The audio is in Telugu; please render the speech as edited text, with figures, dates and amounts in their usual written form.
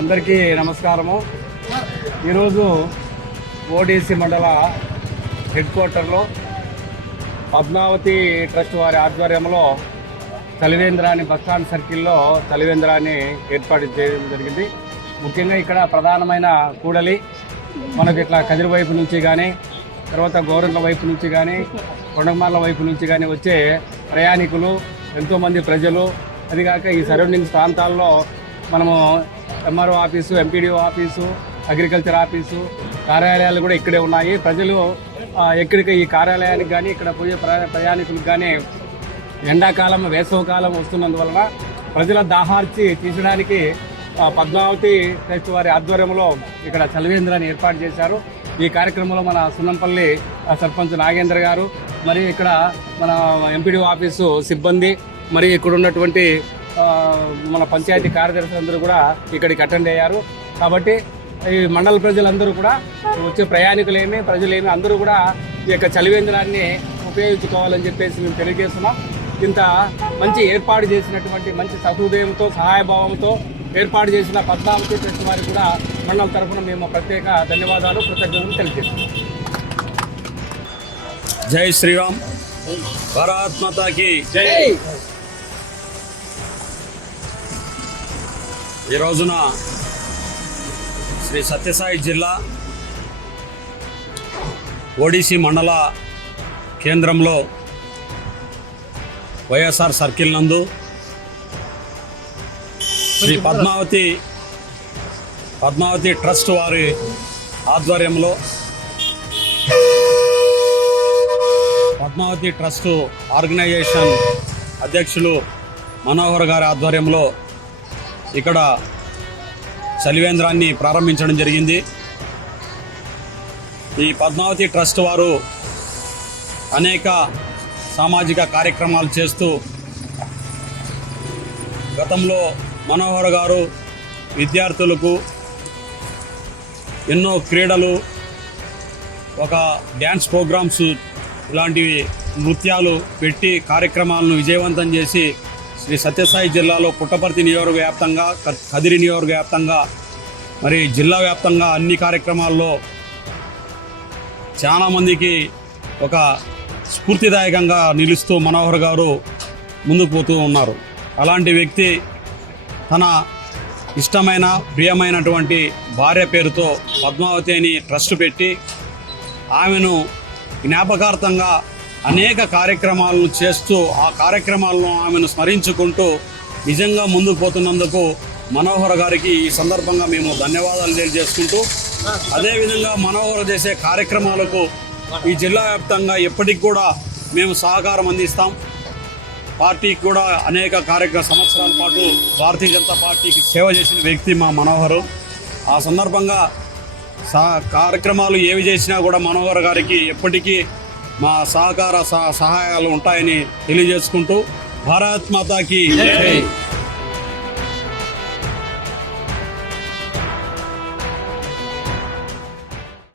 అందరికీ నమస్కారము. ఈరోజు ఓడిసి మండల హెడ్ క్వార్టర్లో పద్మావతి ట్రస్ట్ వారి ఆధ్వర్యంలో చలివేంద్రాన్ని బస్టాండ్ సర్కిల్లో చలివేంద్రాన్ని ఏర్పాటు చేయడం జరిగింది. ముఖ్యంగా ఇక్కడ ప్రధానమైన కూడలి మనకు ఇట్లా కదిరి వైపు నుంచి కానీ, తర్వాత గోరంట్ల వైపు నుంచి కానీ, కొండమార్ల వైపు నుంచి కానీ వచ్చే ప్రయాణికులు, ఎంతోమంది ప్రజలు, అదిగాక ఈ సరౌండింగ్స్ ప్రాంతాల్లో మనము MRO office, MPDO office, agriculture office కార్యాలయాలు కూడా ఇక్కడే ఉన్నాయి. ప్రజలు ఎక్కడికి ఈ కార్యాలయానికి కానీ ఇక్కడ పోయే ప్రయాణికులకు కానీ ఎండాకాలం, వేసవకాలం వస్తున్నందువలన ప్రజల దాహార్చి తీర్చడానికి పద్మావతి ట్రస్ట్ వారి ఆధ్వర్యంలో ఇక్కడ చలివేంద్రాన్ని ఏర్పాటు చేశారు. ఈ కార్యక్రమంలో మన సున్నంపల్లి సర్పంచ్ నాగేంద్ర గారు, మరి ఇక్కడ మన ఎంపీడీఓ ఆఫీసు సిబ్బంది, మరి ఇక్కడ ఉన్నటువంటి మన పంచాయతీ కార్యదర్శులందరూ కూడా ఇక్కడికి అటెండ్ అయ్యారు. కాబట్టి ఈ మండల ప్రజలందరూ కూడా వచ్చే ప్రయాణికులేమి, ప్రజలేమి అందరూ కూడా ఈ యొక్క చలివేంద్రాన్ని ఉపయోగించుకోవాలని చెప్పేసి మేము తెలియజేస్తున్నాం. ఇంత మంచి ఏర్పాటు చేసినటువంటి, మంచి సహృదయంతో, సహాయభావంతో ఏర్పాటు చేసిన పద్మావతి ట్రస్ట్ వారికి కూడా మండలం తరఫున మేము ప్రత్యేక ధన్యవాదాలు, కృతజ్ఞతలు తెలియజేస్తున్నాం. జై శ్రీరామ్, భారత్ మాతాకి జై. ఈ రోజున శ్రీ సత్యసాయి జిల్లా ఓడిసి మండల కేంద్రంలో వైఎస్ఆర్ సర్కిల్ నందు శ్రీ పద్మావతి ట్రస్ట్ వారి ఆధ్వర్యంలో, పద్మావతి ట్రస్ట్ ఆర్గనైజేషన్ అధ్యక్షులు మనోహర్ గారి ఆధ్వర్యంలో ఇక్కడ చలివేంద్రాన్ని ప్రారంభించడం జరిగింది. ఈ పద్మావతి ట్రస్ట్ వారు అనేక సామాజిక కార్యక్రమాలు చేస్తూ, గతంలో మనోహర్ గారు విద్యార్థులకు ఎన్నో క్రీడలు, ఒక డ్యాన్స్ ప్రోగ్రామ్స్ ఇలాంటివి నృత్యాలు పెట్టి కార్యక్రమాలను విజయవంతం చేసి శ్రీ సత్యసాయి జిల్లాలో పుట్టపర్తి నియోజక వ్యాప్తంగా, కదిరి నియోజక వ్యాప్తంగా, మరి జిల్లా వ్యాప్తంగా అన్ని కార్యక్రమాల్లో చాలామందికి ఒక స్ఫూర్తిదాయకంగా నిలుస్తూ మనోహర్ గారు ముందుకు పోతూ ఉన్నారు. అలాంటి వ్యక్తి తన ఇష్టమైన, ప్రియమైనటువంటి భార్య పేరుతో పద్మావతి అని ట్రస్ట్ పెట్టి ఆమెను జ్ఞాపకార్థంగా అనేక కార్యక్రమాలను చేస్తూ, ఆ కార్యక్రమాలను ఆమెను స్మరించుకుంటూ నిజంగా ముందుకు పోతున్నందుకు మనోహర్ గారికి ఈ సందర్భంగా మేము ధన్యవాదాలు తెలియజేసుకుంటూ, అదేవిధంగా మనోహర్ చేసే కార్యక్రమాలకు ఈ జిల్లా వ్యాప్తంగా ఎప్పటికి కూడా మేము సహకారం అందిస్తాం. పార్టీకి కూడా అనేక సంవత్సరాల పాటు భారతీయ జనతా పార్టీకి సేవ చేసిన వ్యక్తి మా మనోహర్. ఆ సందర్భంగా కార్యక్రమాలు ఏవి చేసినా కూడా మనోహర్ గారికి ఎప్పటికీ మా సహకార సహాయాలు ఉంటాయని తెలియజేసుకుంటూ భారత్ మాతాకి జై.